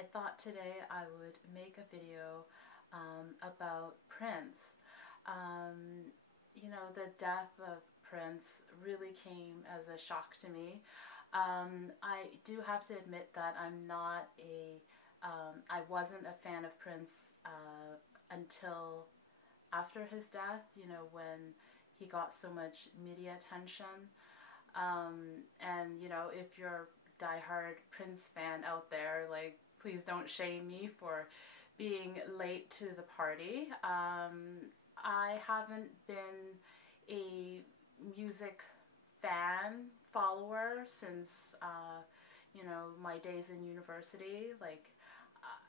I thought today I would make a video about Prince. Um, the death of Prince really came as a shock to me. I do have to admit that I wasn't a fan of Prince until after his death, when he got so much media attention. And if you're a diehard Prince fan out there, like, please don't shame me for being late to the party. I haven't been a music fan follower since my days in university. Like,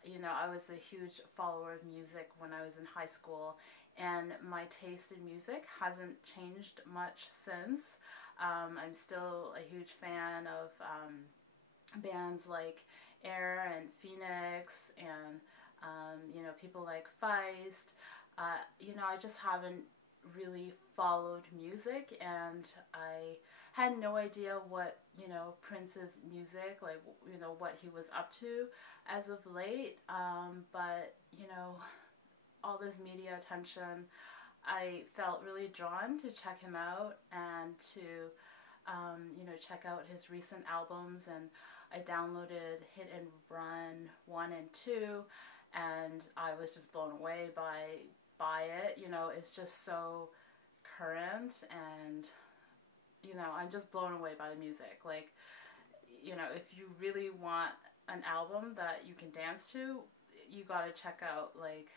I was a huge follower of music when I was in high school, and my taste in music hasn't changed much since. I'm still a huge fan of bands like Air and Phoenix and people like Feist. I just haven't really followed music, and I had no idea what Prince's music, like, what he was up to as of late. But all this media attention, I felt really drawn to check him out and to check out his recent albums. And I downloaded Hit and Run 1 and 2, and I was just blown away by it. It's just so current, and I'm just blown away by the music. Like, if you really want an album that you can dance to, you gotta check out, like,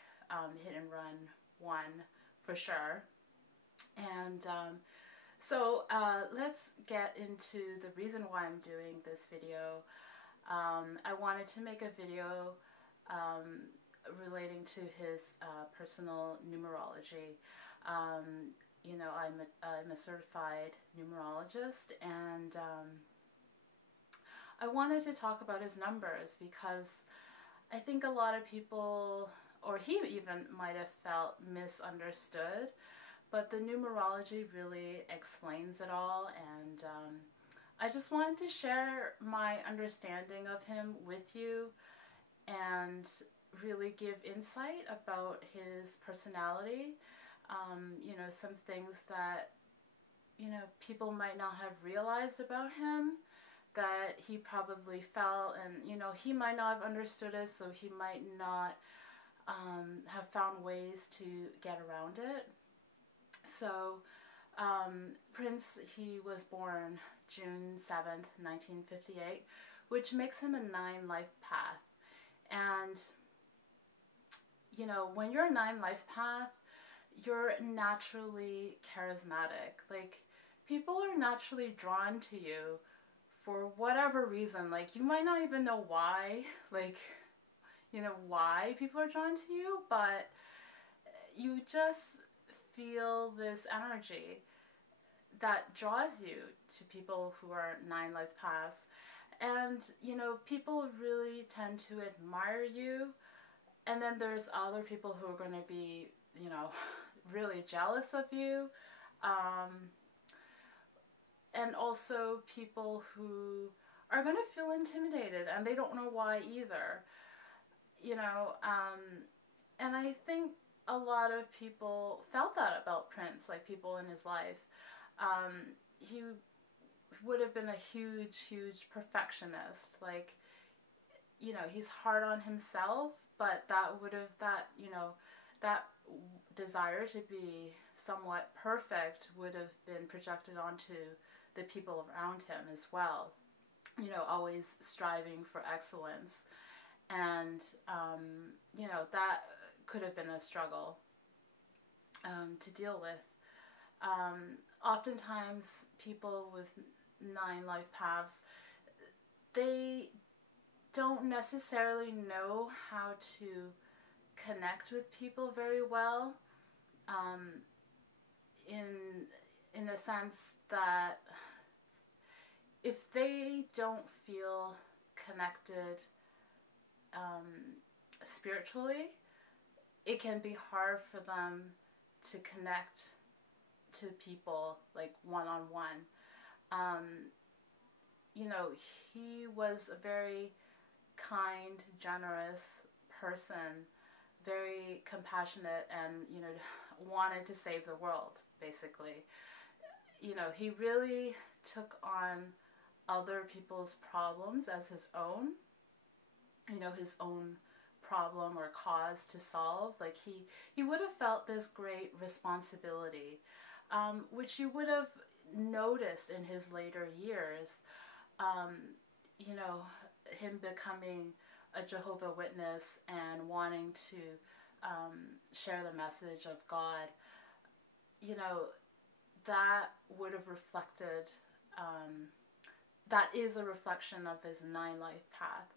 Hit and Run 1 for sure. And let's get into the reason why I'm doing this video. I wanted to make a video relating to his personal numerology. I'm a certified numerologist, and I wanted to talk about his numbers because I think a lot of people, or he even might have felt misunderstood, but the numerology really explains it all. And I just wanted to share my understanding of him with you and really give insight about his personality. Some things that people might not have realized about him that he probably felt, and he might not have understood it, so he might not have found ways to get around it. So Prince, he was born June 7th, 1958, which makes him a 9 life path. And when you're a 9 life path, you're naturally charismatic. Like, people are naturally drawn to you for whatever reason. Like, you might not even know why, like, why people are drawn to you, but you just feel this energy that draws you to people who are 9 life paths. And people really tend to admire you, and then there's other people who are going to be really jealous of you, and also people who are going to feel intimidated, and they don't know why either. And I think a lot of people felt that about Prince, like people in his life. He would have been a huge perfectionist. Like, he's hard on himself, but that desire to be somewhat perfect would have been projected onto the people around him as well. Always striving for excellence. And that could have been a struggle to deal with. Oftentimes people with 9 life paths, they don't necessarily know how to connect with people very well, in a sense that if they don't feel connected spiritually, it can be hard for them to connect to people, like, one-on-one. He was a very kind, generous person, very compassionate, and, you know, wanted to save the world, basically. You know, he really took on other people's problems as his own, you know, his own problem or cause to solve. Like he would have felt this great responsibility, which you would have noticed in his later years. Um, you know, him becoming a Jehovah Witness and wanting to share the message of God. You know, that would have reflected. That is a reflection of his nine life path.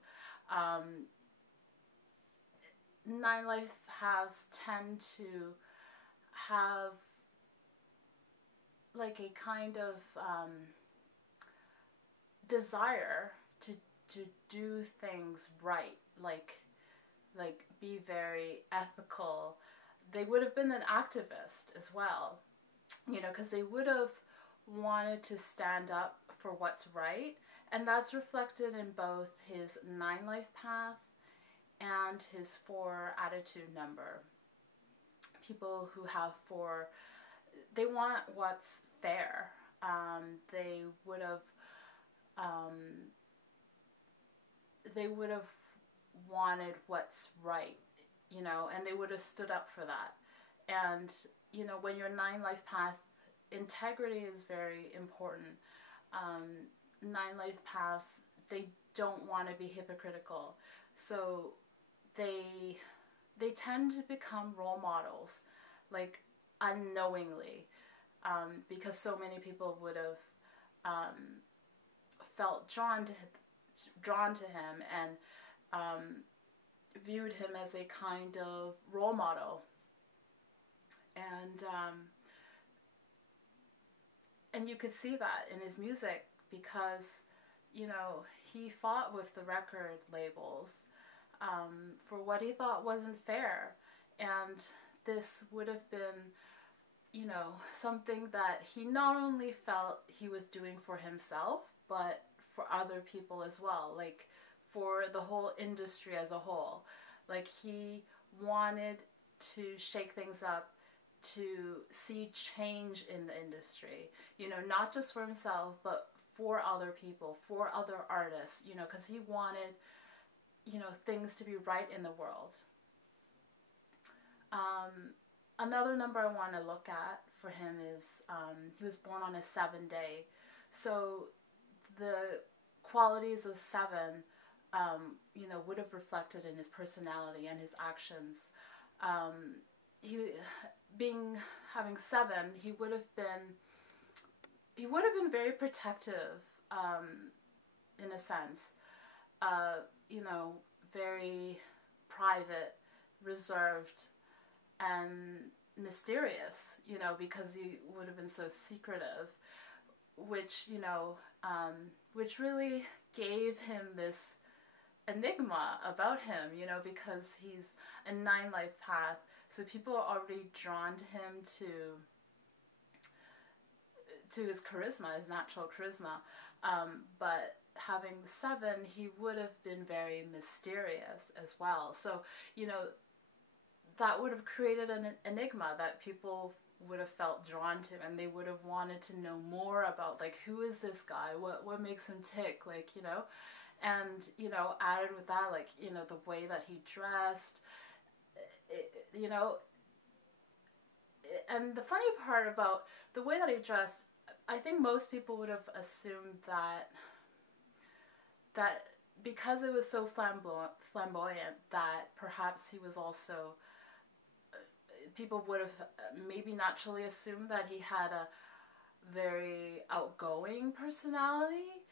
Nine life paths tend to have like a kind of desire to do things right, like be very ethical. They would have been an activist as well, you know, because they would have wanted to stand up for what's right, and that's reflected in both his nine life path and his 4 attitude number. People who have 4, they want what's fair. They would have they would have wanted what's right, you know, and they would have stood up for that. And, you know, when your 9 life path, integrity is very important. 9 life paths, they don't want to be hypocritical. So they tend to become role models, like unknowingly, because so many people would have felt drawn to him and viewed him as a kind of role model. And you could see that in his music because, you know, he fought with the record labels for what he thought wasn't fair. And this would have been, you know, something that he not only felt he was doing for himself, but for other people as well, like for the whole industry as a whole. Like he wanted to shake things up, to see change in the industry, you know, not just for himself, but for other people, for other artists, you know, because he wanted, you know, things to be right in the world. Another number I want to look at for him is he was born on a 7-day. So the qualities of 7, you know, would have reflected in his personality and his actions. Having 7, he would have been very protective, in a sense. You know, very private, reserved, and mysterious, you know, because he would have been so secretive, which, you know, which really gave him this enigma about him, you know, because he's a 9 life path, so people are already drawn to him to his charisma, his natural charisma, but having 7, he would have been very mysterious as well. So, you know, that would have created an enigma that people would have felt drawn to, and they would have wanted to know more about, like, who is this guy? What makes him tick? Like, you know, and, you know, added with that, like, you know, the way that he dressed, you know, and the funny part about the way that he dressed, I think most people would have assumed that because it was so flamboyant, that perhaps he was also, people would have maybe naturally assumed that he had a very outgoing personality,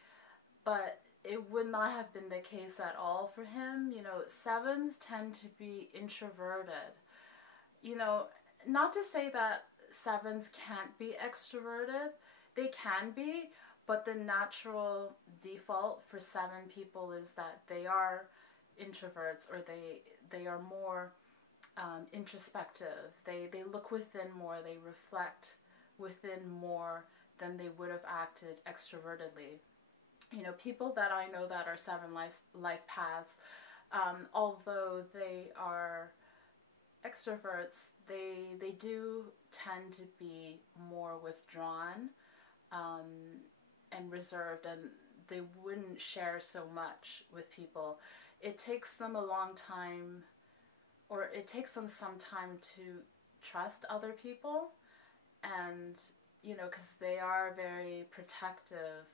but it would not have been the case at all for him. You know, 7s tend to be introverted. You know, not to say that 7s can't be extroverted. They can be, but the natural default for 7 people is that they are introverts, or they are more introspective. They look within more. They reflect within more than they would have acted extrovertedly. people that I know that are seven life paths, although they are extroverts, they do tend to be more withdrawn, um, and reserved, and they wouldn't share so much with people. It takes them a long time, or it takes them some time to trust other people, and because they are very protective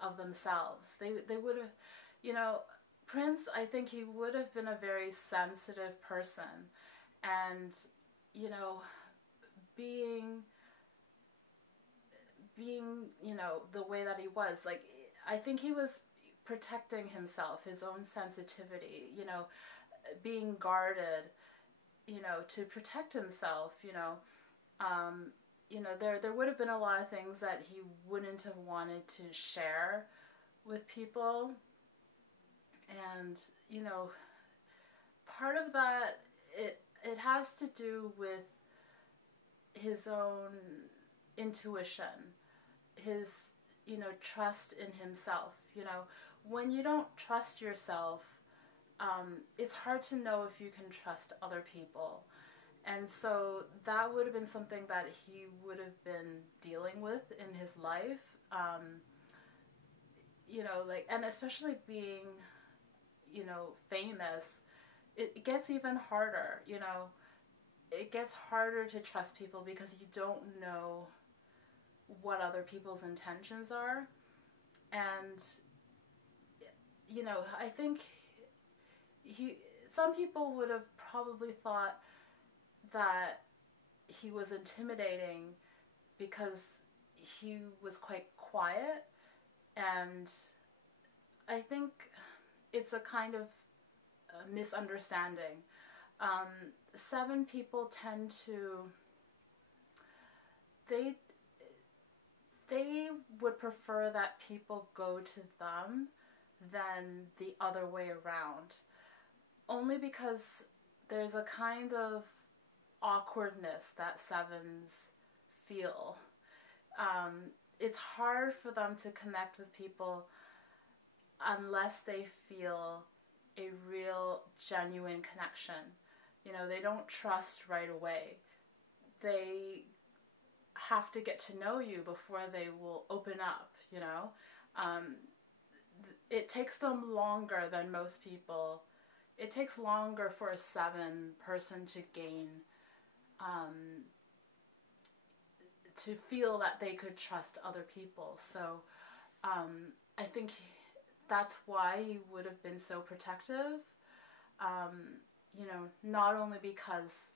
of themselves. They would have, you know, Prince, I think he would have been a very sensitive person, and you know, being the way that he was, like, I think he was protecting himself, his own sensitivity, being guarded, to protect himself, there would have been a lot of things that he wouldn't have wanted to share with people. And part of that, it has to do with his own intuition, his trust in himself. When you don't trust yourself, it's hard to know if you can trust other people. And so that would have been something that he would have been dealing with in his life. And especially being, famous, it gets even harder. It gets harder to trust people because you don't know what other people's intentions are. And I think some people would have probably thought that he was intimidating because he was quite quiet, and I think it's a kind of misunderstanding. Seven people tend to, they they would prefer that people go to them than the other way around, only because there's a kind of awkwardness that sevens feel. It's hard for them to connect with people unless they feel a real, genuine connection. They don't trust right away. They have to get to know you before they will open up. It takes them longer than most people. It takes longer for a seven person to gain, to feel that they could trust other people. So I think that's why he would have been so protective. Not only because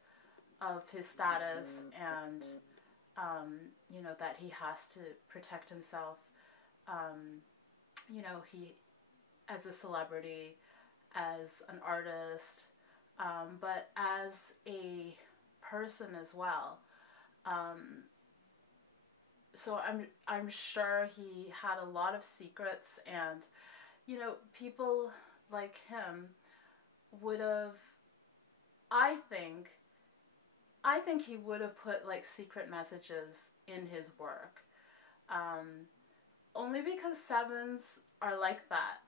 of his status and that he has to protect himself, he, as a celebrity, as an artist, but as a person as well. So I'm sure he had a lot of secrets, and people like him would have, I think he would have put like secret messages in his work. Only because sevens are like that.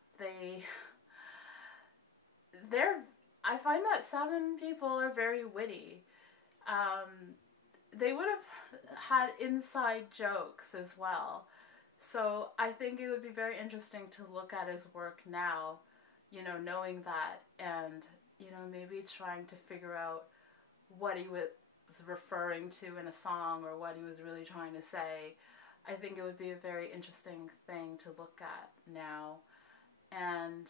I find that seven people are very witty. They would have had inside jokes as well. So I think it would be very interesting to look at his work now, knowing that, and, maybe trying to figure out what he was referring to in a song or what he was really trying to say. I think it would be a very interesting thing to look at now. And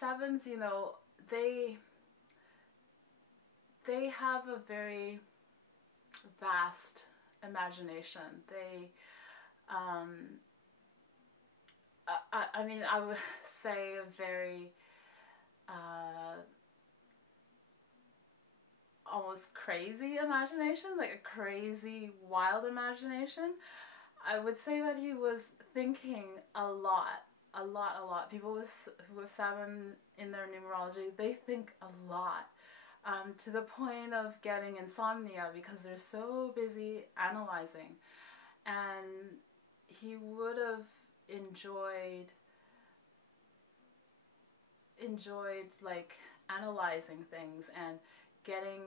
sevens, they have a very vast imagination. I would say a very almost crazy imagination, like a crazy, wild imagination. I would say that he was thinking a lot. People who have seven in their numerology, they think a lot, to the point of getting insomnia because they're so busy analyzing. And he would have enjoyed like analyzing things and getting,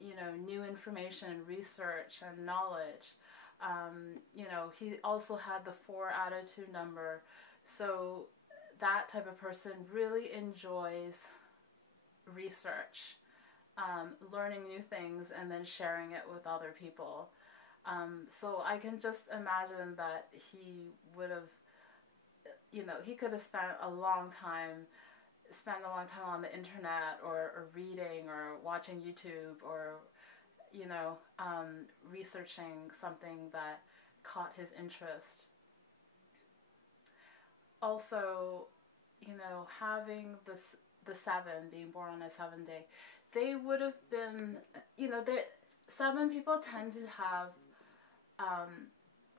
you know, new information, research, and knowledge. You know, he also had the 4 attitude number. So that type of person really enjoys research, learning new things, and then sharing it with other people. So I can just imagine that he would have, you know, he could have spent a long time on the internet, or reading, or watching YouTube, or, you know, researching something that caught his interest. Also, you know, having the 7, being born on a 7 day, they would have been, you know, 7 people tend to have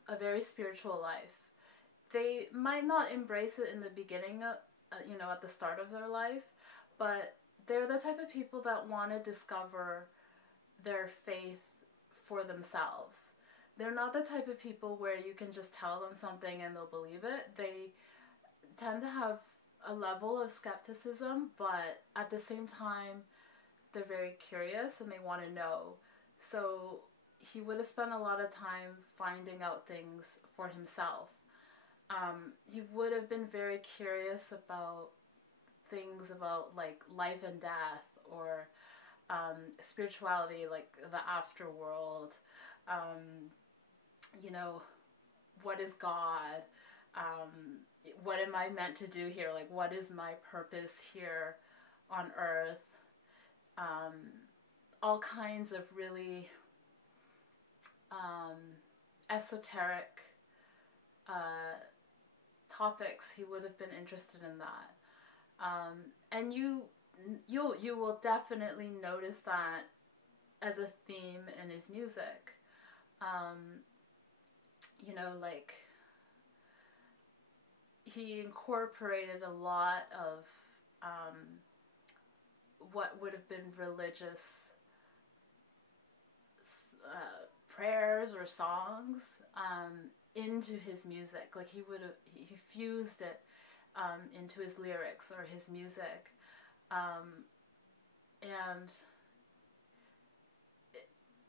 a very spiritual life. They might not embrace it in the beginning, you know, at the start of their life, but they're the type of people that want to discover their faith for themselves. They're not the type of people where you can just tell them something and they'll believe it. They tend to have a level of skepticism, but at the same time, they're very curious and they want to know. So he would have spent a lot of time finding out things for himself. He would have been very curious about things about like life and death, or spirituality, like the afterworld. You know, what is God? What am I meant to do here? Like, what is my purpose here on earth? All kinds of really esoteric topics. He would have been interested in that. And you will definitely notice that as a theme in his music. You know, like, he incorporated a lot of what would have been religious prayers or songs into his music. Like, he fused it into his lyrics or his music. And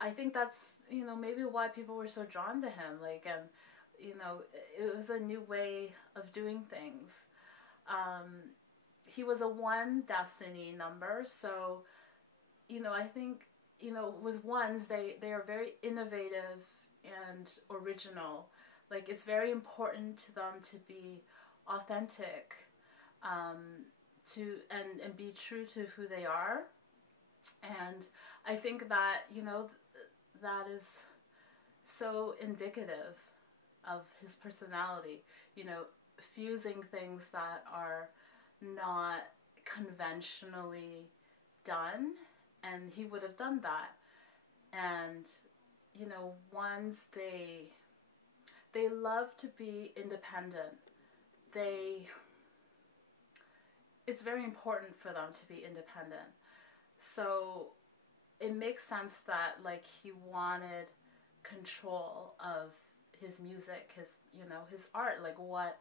I think that's, you know, maybe why people were so drawn to him. Like, and, you know, it was a new way of doing things. He was a 1 destiny number, so, you know, I think, you know, with ones, they are very innovative and original. Like, it's very important to them to be authentic, and be true to who they are. And I think that, you know, that is so indicative of his personality, you know, fusing things that are not conventionally done, and he would have done that. And, you know, ones, they love to be independent. It's very important for them to be independent. So it makes sense that, like, he wanted control of his music, his, you know, his art, like what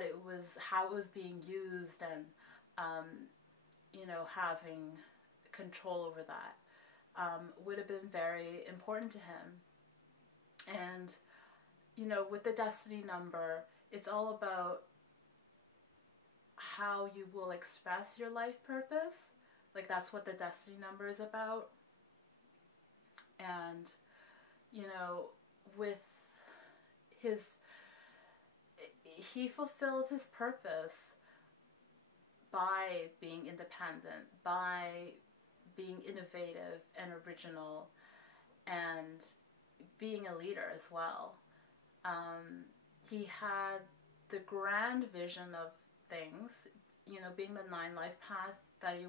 it was, how it was being used, and you know, having control over that would have been very important to him. And, you know, with the destiny number, it's all about how you will express your life purpose. Like, that's what the destiny number is about. And, you know, with he fulfilled his purpose by being independent, by being innovative and original, and being a leader as well. He had the grand vision of things, you know, being the 9 life path that he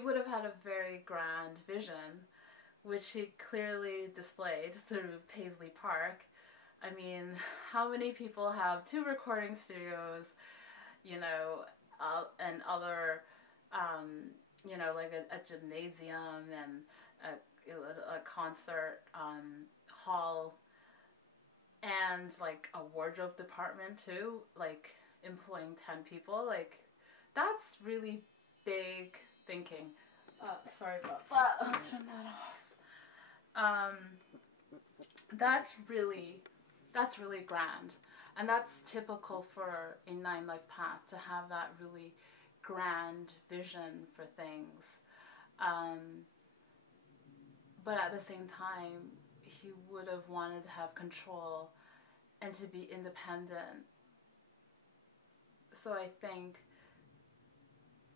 would have had a very grand vision, which he clearly displayed through Paisley Park. I mean, how many people have 2 recording studios, you know, and other, you know, like a gymnasium and a concert hall and like a wardrobe department too, like employing 10 people. Like that's really big thinking. Sorry about that. I'll turn that off. That's really grand, and that's typical for a 9 life path to have that really grand vision for things. Um, but at the same time, he would have wanted to have control and to be independent. So I think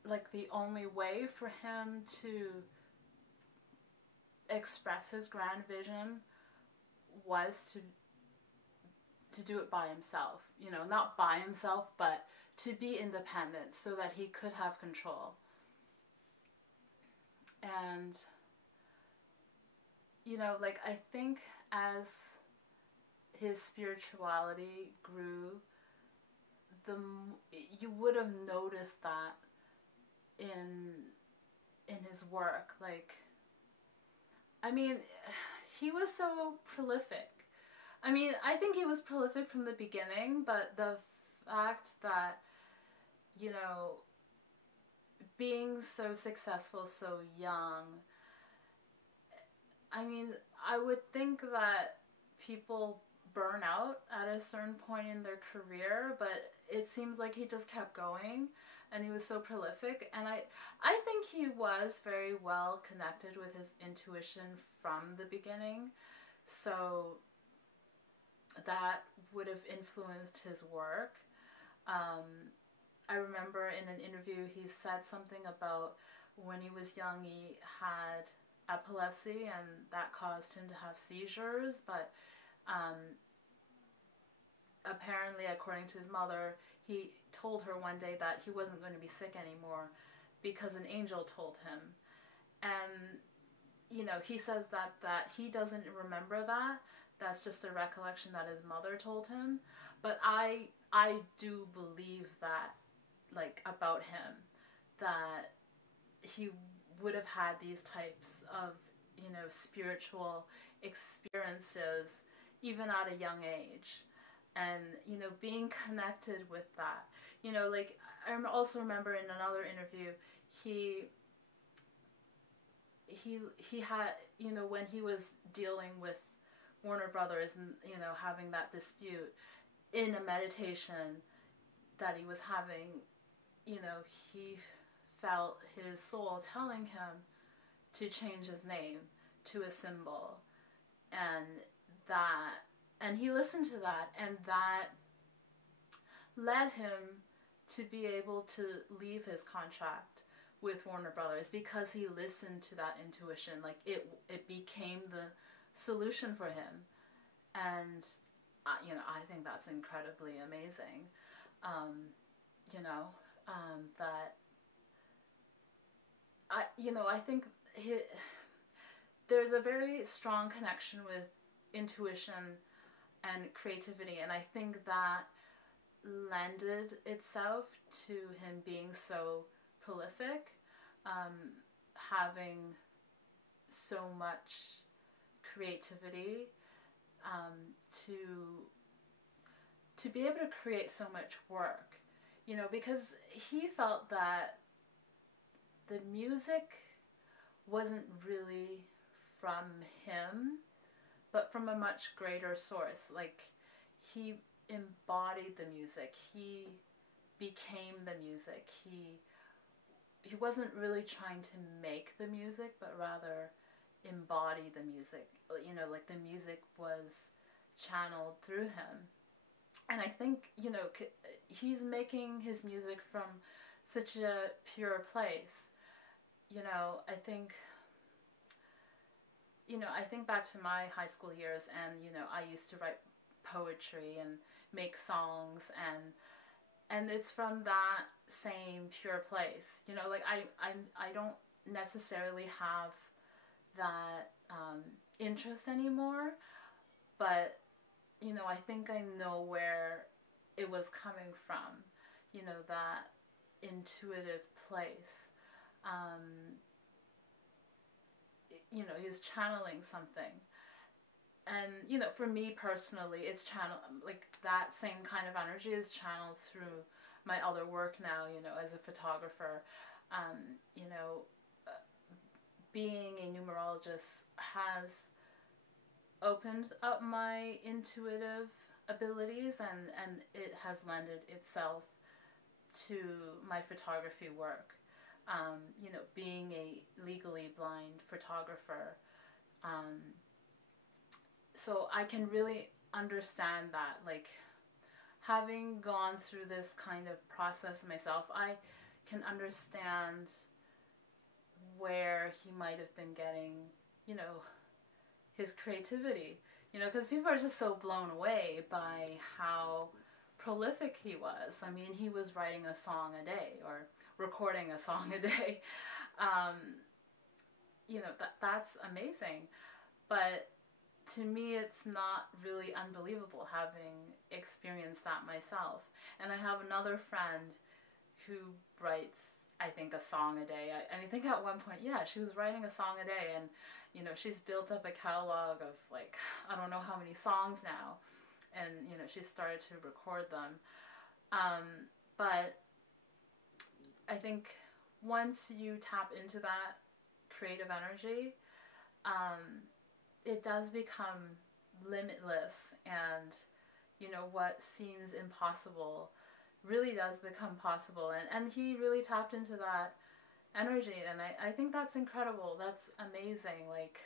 like the only way for him to express his grand vision was to do it by himself. You know, not by himself, but to be independent so that he could have control. And you know, like I think as his spirituality grew, the you would have noticed that in his work. Like, I mean, he was so prolific. I mean, I think he was prolific from the beginning, but the fact that, you know, being so successful so young, I mean, I would think that people burn out at a certain point in their career, but it seems like he just kept going and he was so prolific. And I think he was very well connected with his intuition from the beginning. So that would have influenced his work. I remember in an interview he said something about when he was young he had epilepsy and that caused him to have seizures, but apparently, according to his mother, he told her one day that he wasn't going to be sick anymore because an angel told him. And you know, he says that he doesn't remember that. That's just a recollection that his mother told him. But I do believe that, like, about him, that he would have had these types of, you know, spiritual experiences even at a young age. And, you know, being connected with that. You know, like, I also remember in another interview, he had, you know, when he was dealing with Warner Brothers and, you know, having that dispute, in a meditation that he was having, you know, he felt his soul telling him to change his name to a symbol. And that, and he listened to that, and that led him to be able to leave his contract with Warner Brothers because he listened to that intuition. Like it became the solution for him. And you know, I think that's incredibly amazing. You know, that I think there's a very strong connection with intuition and creativity, and I think that lended itself to him being so prolific, having so much creativity, to be able to create so much work, you know, because he felt that the music wasn't really from him, but from a much greater source. Like, he embodied the music. He became the music. He wasn't really trying to make the music, but rather embody the music. You know, like the music was channeled through him. And I think, you know, he's making his music from such a pure place. You know, I think back to my high school years, and, you know, I used to write poetry and make songs, and it's from that same pure place. You know, like I don't necessarily have that interest anymore, but, you know, I think I know where it was coming from. You know, that intuitive place. You know, he was channeling something. And you know, for me personally, it's channel, like that same kind of energy is channeled through my other work now, you know, as a photographer. You know, being a numerologist has opened up my intuitive abilities, and it has lended itself to my photography work. You know, being a legally blind photographer, um, so I can really understand that. Like, having gone through this kind of process myself, I can understand where he might have been getting, you know, his creativity. You know, because people are just so blown away by how prolific he was. I mean, he was writing a song a day or recording a song a day. Um, you know, that's amazing. But to me, it's not really unbelievable, having experienced that myself. And I have another friend who writes, I think, a song a day. I think at one point, yeah, she was writing a song a day, and you know, she's built up a catalog of, like, I don't know how many songs now, and you know, she started to record them. But I think once you tap into that creative energy, um, it does become limitless, and you know, what seems impossible really does become possible. And he really tapped into that energy, and I think that's incredible. That's amazing. Like,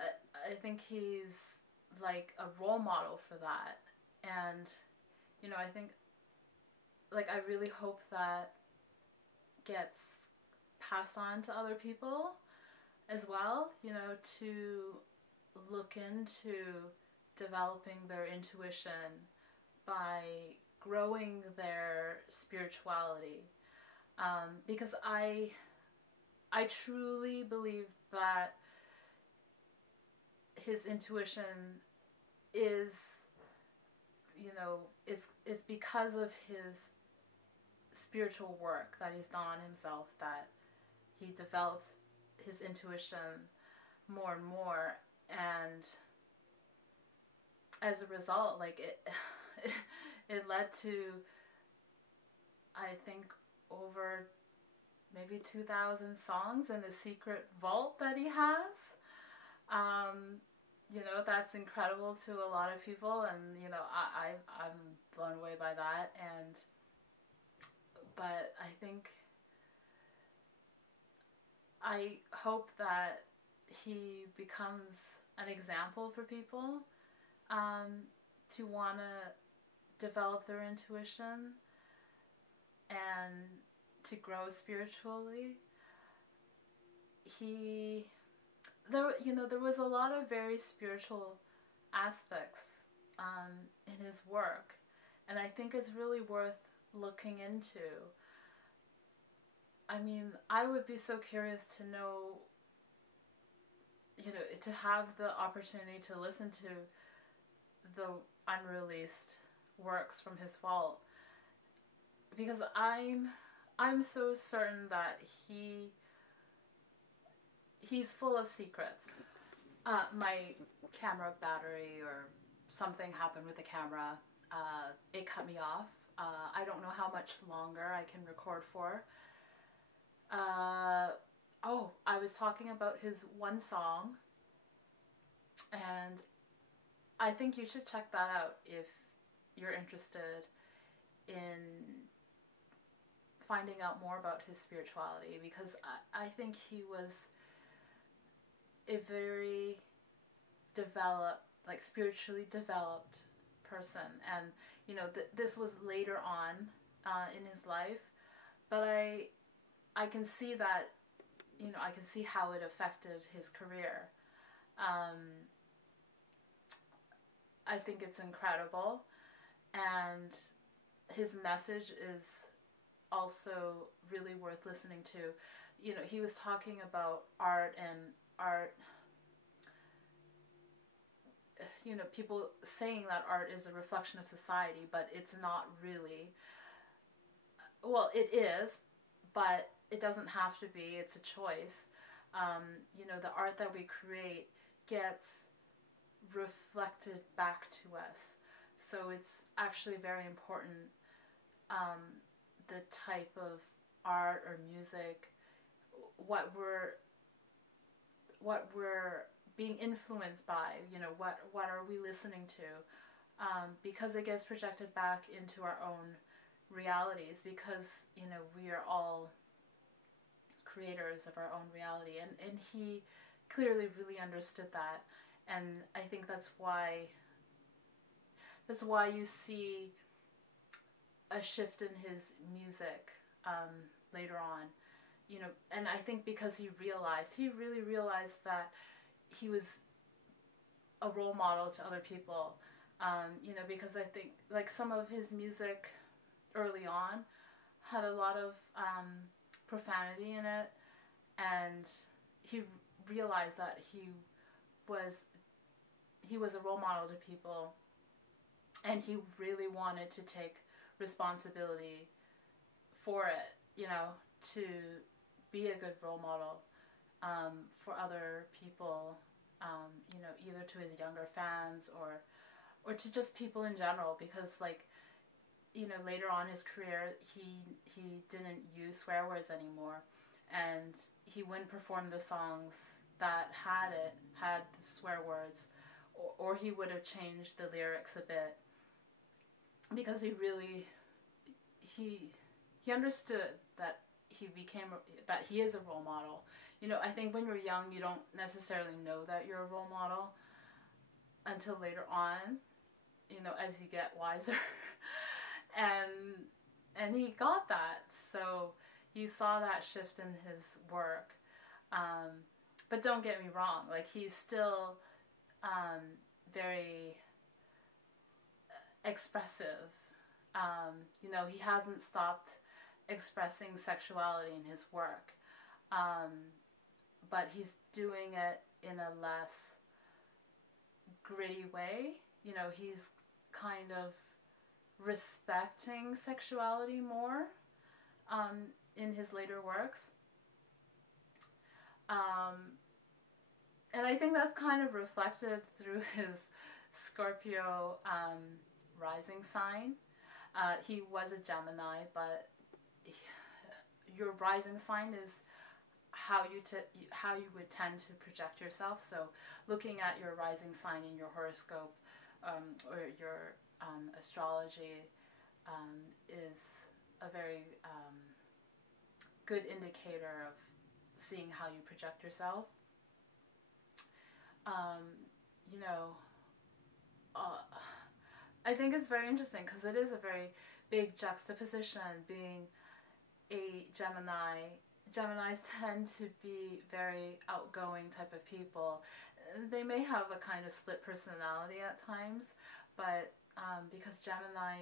I think he's like a role model for that. And you know, I think, like, I really hope that gets passed on to other people as well, you know, to look into developing their intuition by growing their spirituality. Because I truly believe that his intuition is, you know, it's because of his spiritual work that he's done on himself that he develops his intuition more and more. And as a result, like, it led to, I think, over maybe 2,000 songs in a secret vault that he has. You know, that's incredible to a lot of people, and you know, I'm blown away by that. And but I hope that he becomes an example for people, to want to develop their intuition and to grow spiritually. There was a lot of very spiritual aspects, in his work, and I think it's really worth looking into. I mean, I would be so curious to know, you know, to have the opportunity to listen to the unreleased works from his vault, because I'm so certain that he's full of secrets. My camera battery or something happened with the camera. It cut me off. I don't know how much longer I can record for. I was talking about his one song, and I think you should check that out if you're interested in finding out more about his spirituality, because I think he was a very developed, like spiritually developed person. And you know, this was later on in his life, but I can see that, you know, I can see how it affected his career. I think it's incredible, and his message is also really worth listening to. You know, he was talking about art, and art, you know, people saying that art is a reflection of society, but it's not really. Well, it is, but it doesn't have to be. It's a choice. You know, the art that we create gets reflected back to us. So it's actually very important, the type of art or music, what we're being influenced by, what are we listening to, because it gets projected back into our own realities, because we are all creators of our own reality, and he clearly really understood that. And I think that's why you see a shift in his music, later on, and I think because he really realized that he was a role model to other people, because I think like some of his music early on had a lot of profanity in it, and he realized that he was a role model to people, and he really wanted to take responsibility for it, to be a good role model, for other people, either to his younger fans or to just people in general, because later on in his career, he didn't use swear words anymore, and he wouldn't perform the songs that had the swear words, or he would have changed the lyrics a bit, because he understood that that he is a role model. I think when you're young, you don't necessarily know that you're a role model until later on, as you get wiser. and he got that, so you saw that shift in his work. But don't get me wrong, he's still very expressive. He hasn't stopped expressing sexuality in his work, but he's doing it in a less gritty way. He's kind of respecting sexuality more, in his later works. And I think that's kind of reflected through his Scorpio rising sign. He was a Gemini, but your rising sign is how you would tend to project yourself. So looking at your rising sign in your horoscope, or your astrology, is a very good indicator of seeing how you project yourself. I think it's very interesting because it is a very big juxtaposition, being a Gemini. Geminis tend to be very outgoing type of people. They may have a kind of split personality at times, but because Gemini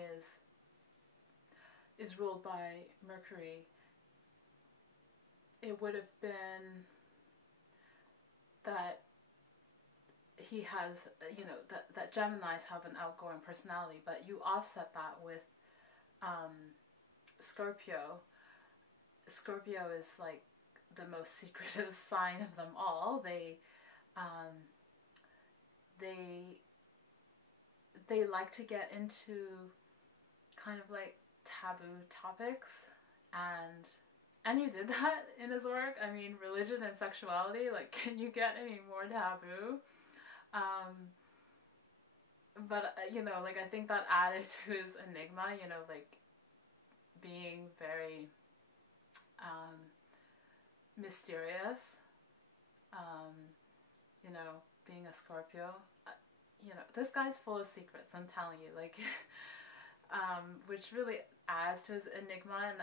is ruled by Mercury, it would have been that he has, that Geminis have an outgoing personality, but you offset that with Scorpio. Scorpio is the most secretive sign of them all. They like to get into kind of taboo topics, and he did that in his work. I mean, religion and sexuality, can you get any more taboo? But I think that added to his enigma, being very mysterious, being a Scorpio. This guy's full of secrets, I'm telling you, which really adds to his enigma. And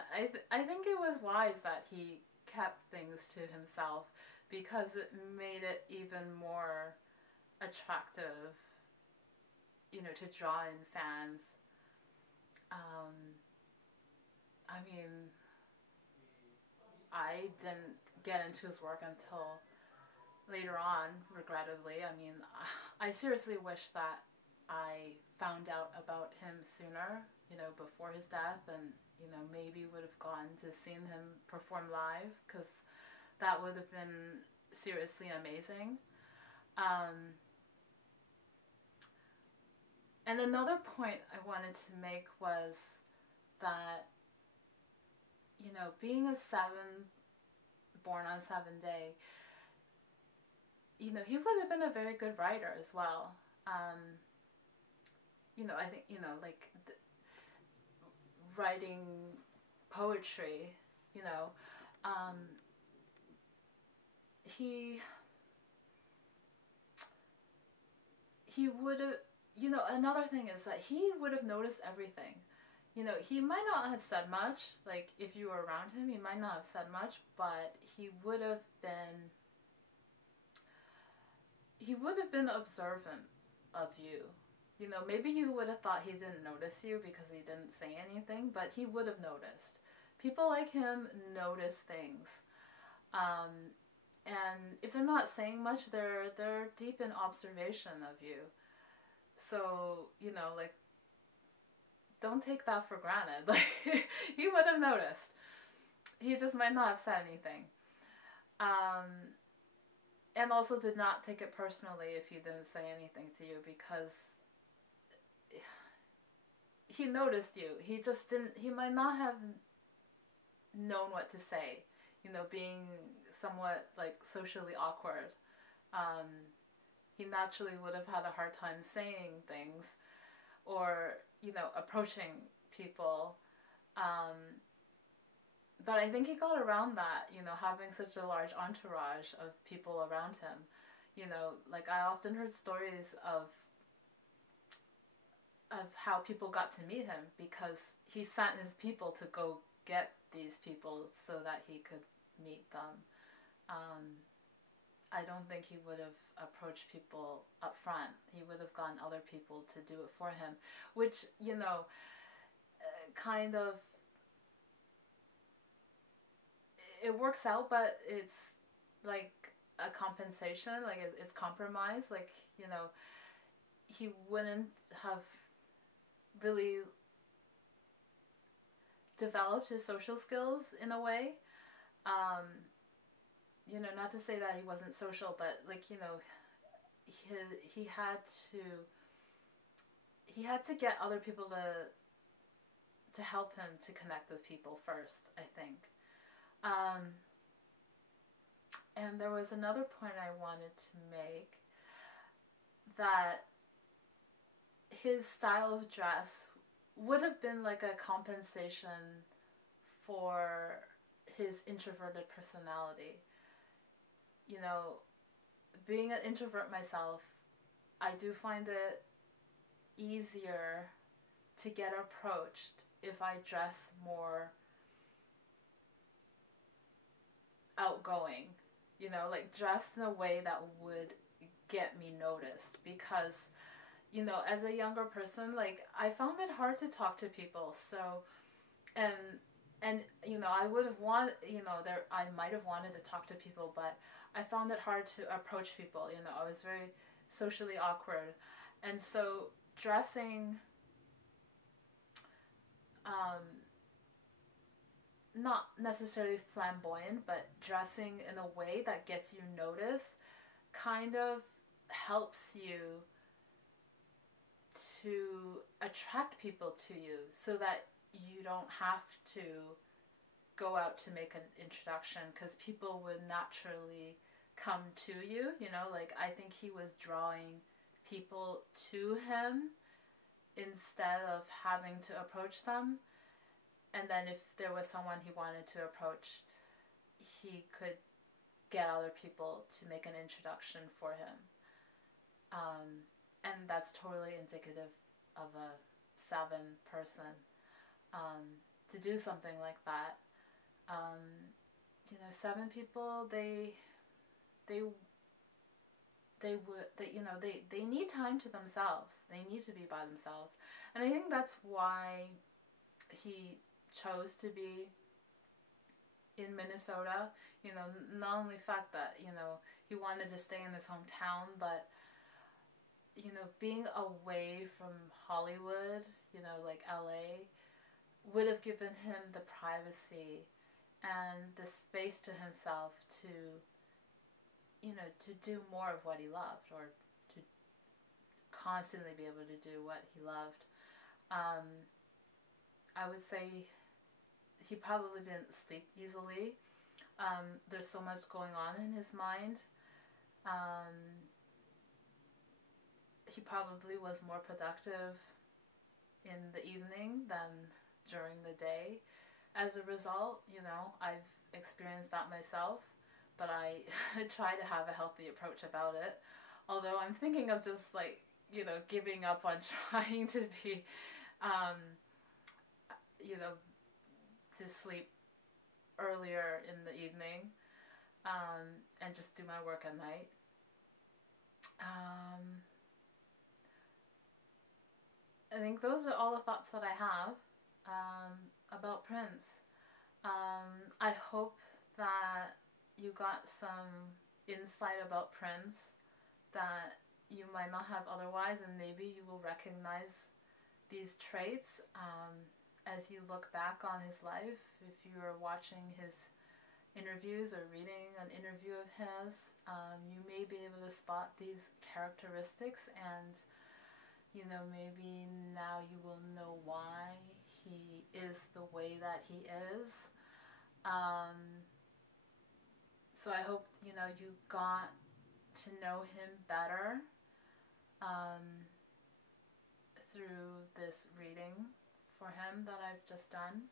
I think it was wise that he kept things to himself, because it made it even more attractive, to draw in fans. I mean, I didn't get into his work until later on, regrettably. I mean, I seriously wish that I found out about him sooner, before his death, and, maybe would have gone to seen him perform live, because that would have been seriously amazing. Um, and another point I wanted to make was that, you know, being a seven, born on 7 day, you know, he would have been a very good writer as well. You know, I think, you know, like writing poetry, you know, um, he would have, you know, another thing is that he would have noticed everything. You know, he might not have said much, like if you were around him, he might not have said much, but he would have been observant of you. You know, maybe you would have thought he didn't notice you because he didn't say anything, but he would have noticed. People like him notice things. Um, and if they're not saying much, they're deep in observation of you. So, you know, like, don't take that for granted. Like, he would have noticed. He just might not have said anything. And also did not take it personally if he didn't say anything to you, because he noticed you. He just didn't, he might not have known what to say, you know, being somewhat like socially awkward. He naturally would have had a hard time saying things or, you know, approaching people. But I think he got around that, you know, having such a large entourage of people around him. You know, like I often heard stories of how people got to meet him because he sent his people to go get these people so that he could meet them. I don't think he would have approached people up front. He would have gotten other people to do it for him, which, you know, kind of, it works out, but it's like a compensation, like it's compromise. Like, you know, he wouldn't have really developed his social skills in a way. You know, not to say that he wasn't social, but like, you know, he had to get other people to help him to connect with people first, I think. And there was another point I wanted to make, that his style of dress would have been like a compensation for his introverted personality. You know, being an introvert myself, I do find it easier to get approached if I dress more outgoing, you know, like dressed in a way that would get me noticed. Because, you know, as a younger person, like I found it hard to talk to people. So, and you know, I would have wanted, you know, I might have wanted to talk to people, but I found it hard to approach people. You know, I was very socially awkward, and so dressing, not necessarily flamboyant, but dressing in a way that gets you noticed kind of helps you to attract people to you, so that you don't have to go out to make an introduction, because people would naturally come to you. You know, like I think he was drawing people to him instead of having to approach them. And then if there was someone he wanted to approach, he could get other people to make an introduction for him. And that's totally indicative of a 7 person, to do something like that. You know, 7 people, they need time to themselves. They need to be by themselves. And I think that's why he chose to be in Minnesota. You know, not only the fact that, you know, he wanted to stay in his hometown, but, you know, being away from Hollywood, you know, like LA, would have given him the privacy and the space to himself to to do more of what he loved, or to constantly be able to do what he loved. Um, I would say he probably didn't sleep easily. There's so much going on in his mind. Um, he probably was more productive in the evening than during the day. As a result, I've experienced that myself, but I try to have a healthy approach about it. Although I'm thinking of just like, giving up on trying to be, um, you know, to sleep earlier in the evening, and just do my work at night. Um, I think those are all the thoughts that I have about Prince. I hope that you got some insight about Prince that you might not have otherwise, and maybe you will recognize these traits as you look back on his life. If you are watching his interviews or reading an interview of his, you may be able to spot these characteristics, and maybe now you will know why he is the way that he is. Um, so I hope you got to know him better um, through this reading for him that I've just done.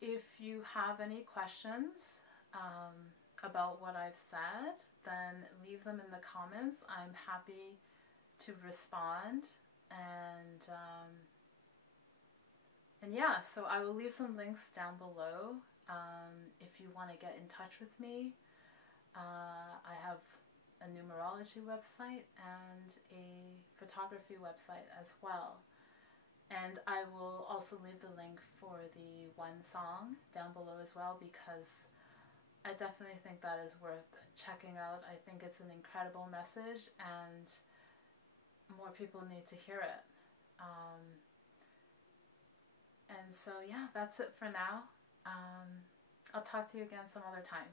If you have any questions about what I've said, then leave them in the comments. I'm happy to respond. And yeah, so I will leave some links down below if you want to get in touch with me. I have a numerology website and a photography website as well. And I will also leave the link for the one song down below as well, because I definitely think that is worth checking out. I think it's an incredible message, and more people need to hear it. And so yeah, that's it for now. I'll talk to you again some other time.